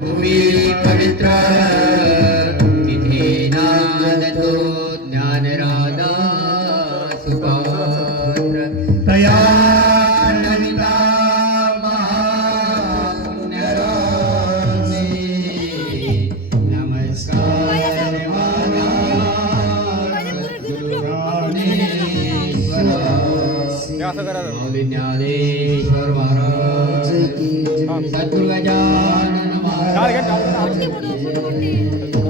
भूमी पवित्र तिथे नांदतो ज्ञानराजा सुपात्र तया नमिता महापुण्यराजे नमस्कार ज्ञानेश्वर महाराज सद्गुरु गजानन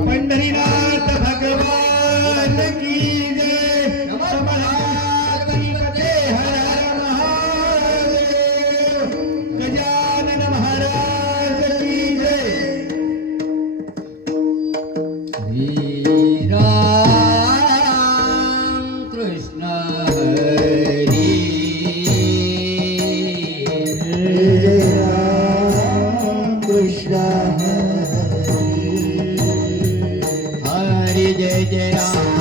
पंढरीनाथ भगवान की जय कमलापतिपते हर हर महादेव गजानन महाराज की जय श्री राम कृष्ण हरी जय राम कृष्ण हरि जय जय राम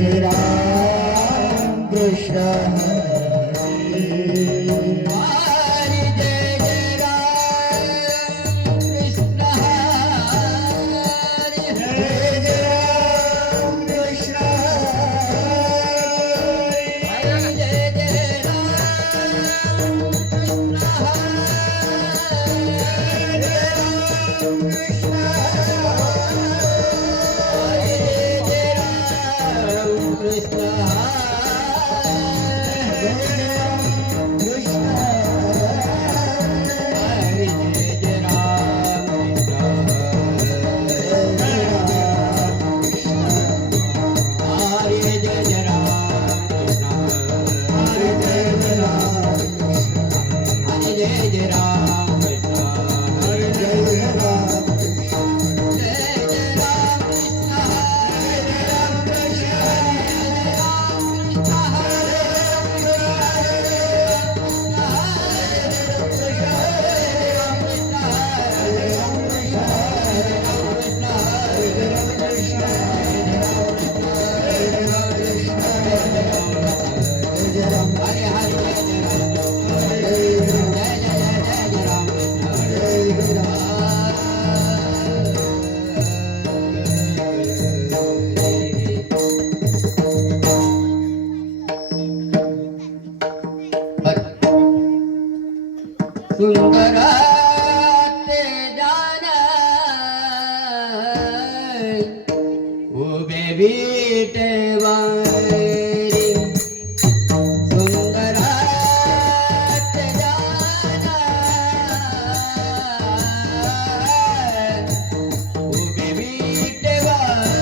जय राम कृष्ण हरि जय जय राम कृष्ण हरि जय जय राम कृष्ण हरि जय जय राम सुंदर ते जान उभे विटेवारी सुंदर ते जान उभे विटेवारी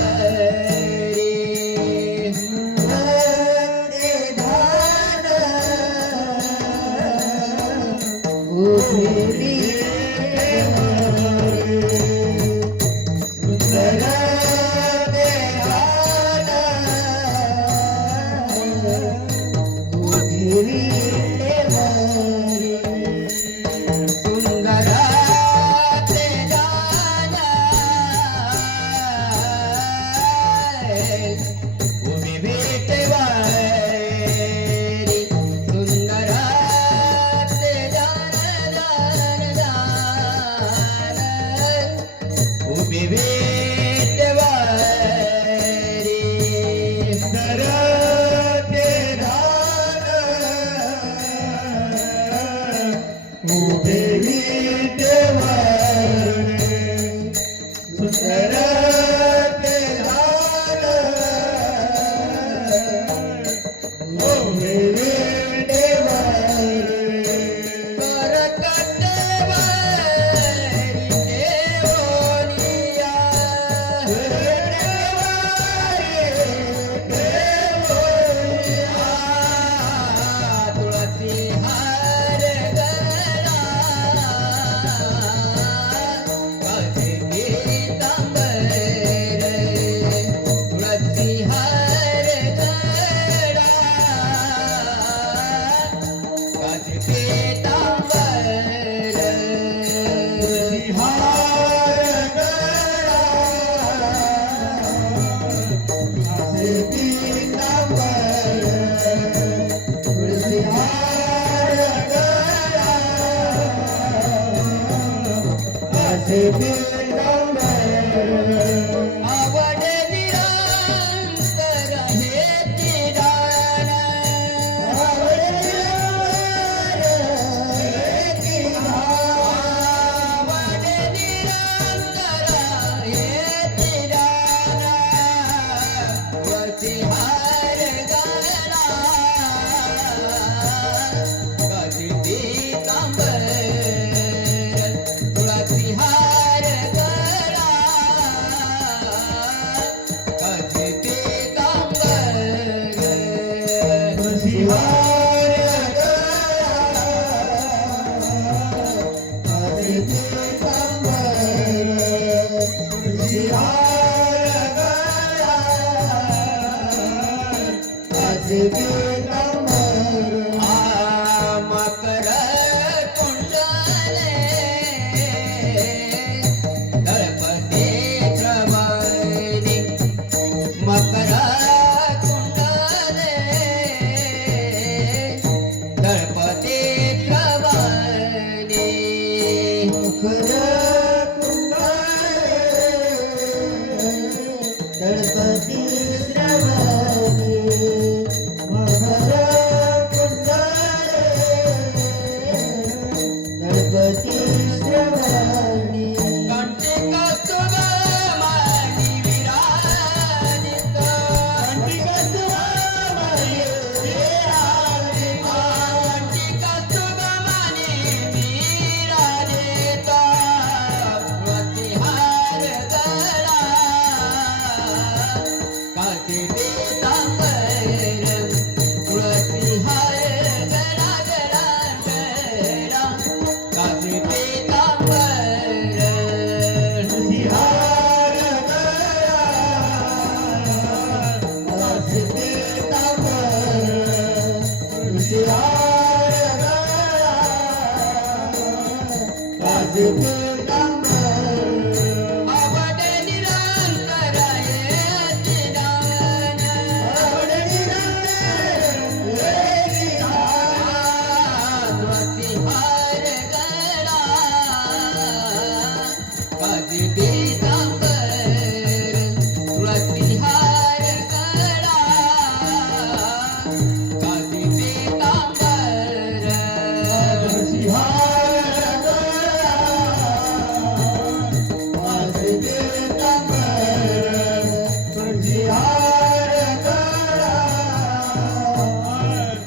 तुलसी हर गला आवड निरंतर हेती दान आवड निरंतर हेती दान वरती हार गळा कधी पीतांबर तुळसी हार गळा कधी पीतांबर तुळसी हार गळा कधी पीतांबर तुळसी हार गळा कधी पीतांबर मकर कुंडले दळपते श्रवणी मकर कुंडले दळपते श्रवणी मकर कुंडले दळपते श्रवणी मकर गणपती श्रवणी कंठी कस्तुभमणी विराजित कंठी कस्तुभमणी विराजित कंठी कस्तुभमणी विराजित तुळसी हार गळा कधी पीतांबर तुळसी हार गळा गळा गळा कधी पीतांबर तुळसी हार गळा कधी पीतांबर तुळसी हार गळा कधी पीतांबर आवड निरंतर हेती दान आवड निरंतर हेती दान तुळसी हार गळा कधी पीतांबर तुळसी हार गळा कधी पीतांबर तुळसी हार गळा कधी पीतांबर तुळसी हार गळा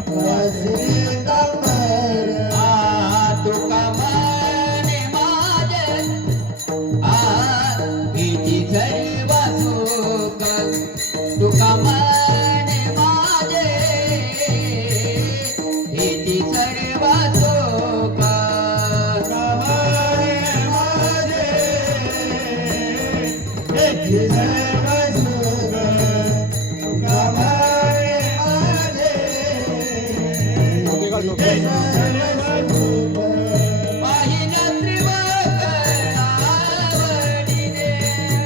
कधी पीतांबर तुका म्हणे माझे इति सर्व सुख तुका म्हणे माझे इति सर्व सुख तुका म्हणे माझे इति सर्व सुख तुका म्हणे माझे इति सर्व सुख पाहिना त्रिभुवन आवडीने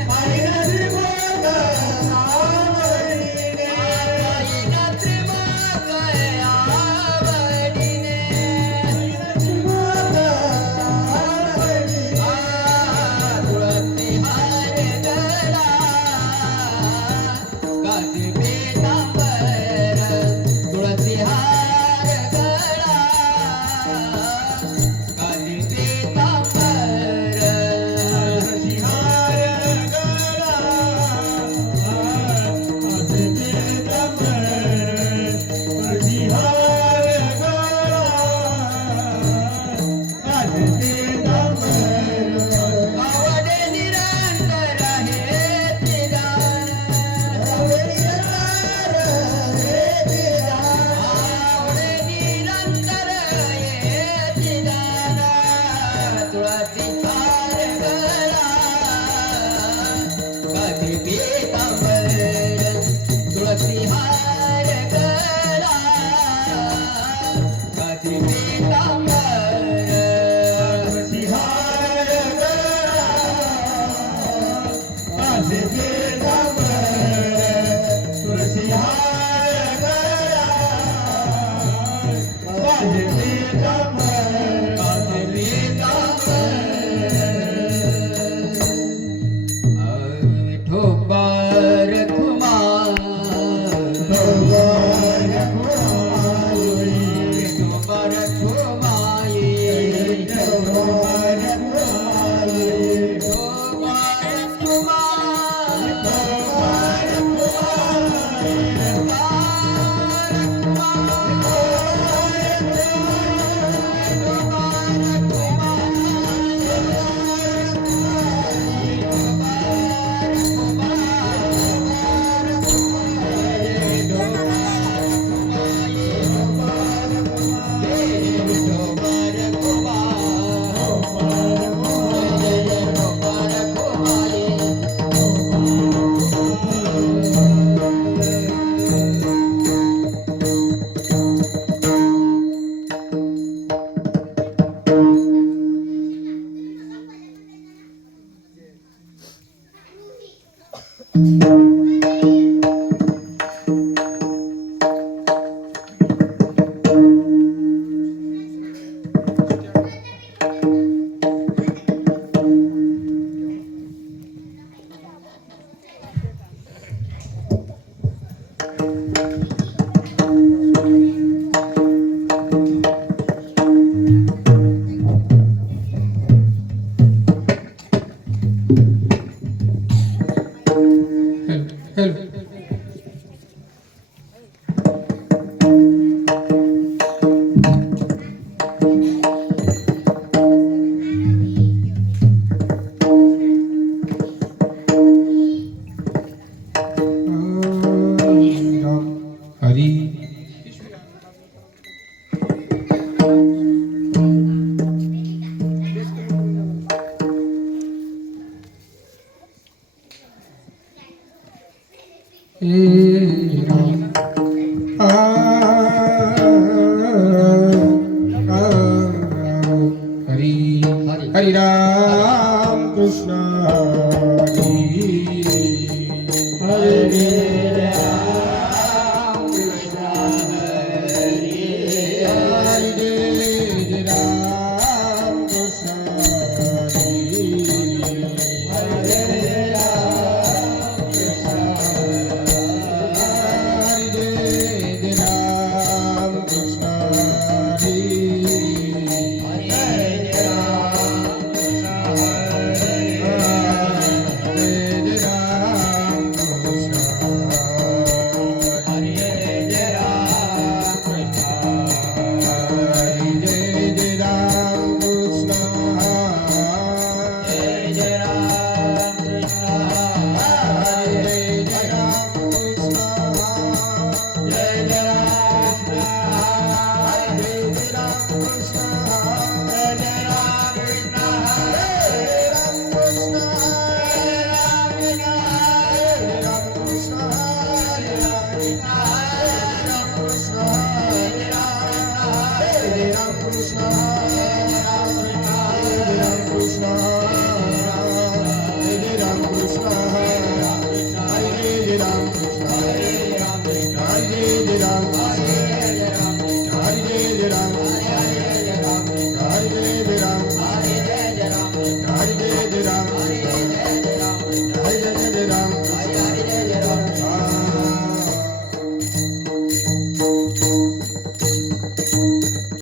पाहिना त्रिभुवन आवडीने पाहिना त्रिभुवन आवडीने पाहिना त्रिभुवन आवडीने तुळसी हार गळा कधी पीतांबर तुळसी हार गळा हरि राम कृष्ण हरी हरे राम कृष्ण हरे हरे राम कृष्ण हरी हरे राम कृष्ण हरे राम कृष्ण हरी हरे राम कृष्ण Krishna